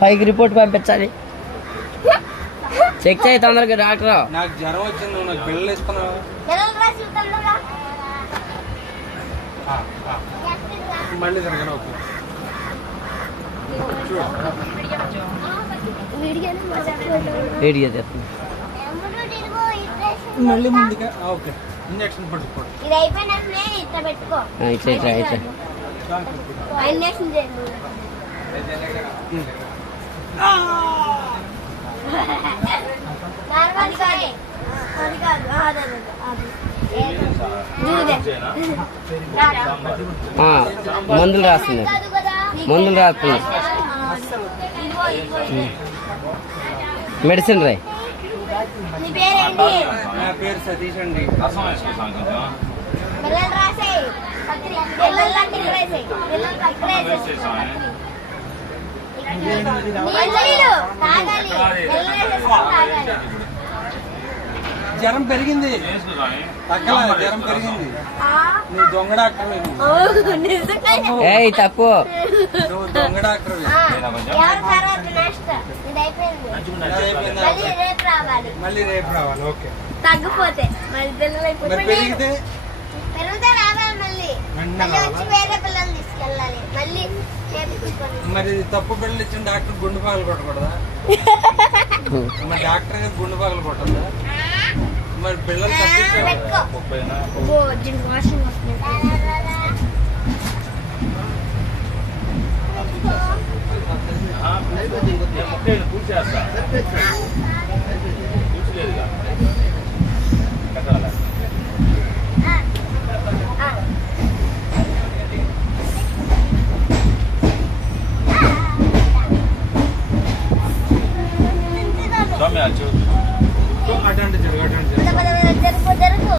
పైకి రిపోర్ట్ పంపించాలి. చెక్ చేయి తొందరగా డాక్టర్. నాకు జ్వరం వచ్చింది, నాకు బిళ్ళలు ఇస్తున్నావు. మళ్ళీ తిరగడం మళ్ళీ ముందుగా ఓకే. ఇంజక్షన్ పట్టుకోండి. మందులు రాస్తుంది, మందులు రాస్తుంది. మెడిసిన్ రాయి. నా పేరు సతీష్ అండి. జ్వరం పెరిగింది, తగ్గల జ్వరం పెరిగింది. నువ్వు దొంగ డాక్టర్, తప్పు. నువ్వు దొంగ డాక్టర్. మళ్ళీ రేపు రావాలి. ఓకే. తగ్గిపోతే పెరిగితే మరి తప్పు బిళ్ళలు ఇచ్చిన డాక్టర్ గుండె పగలు కొట్టకూడదా? మరి డాక్టర్ గారు గుండె పగలు కొట్టదా? మరి పిల్లలు అటెండ్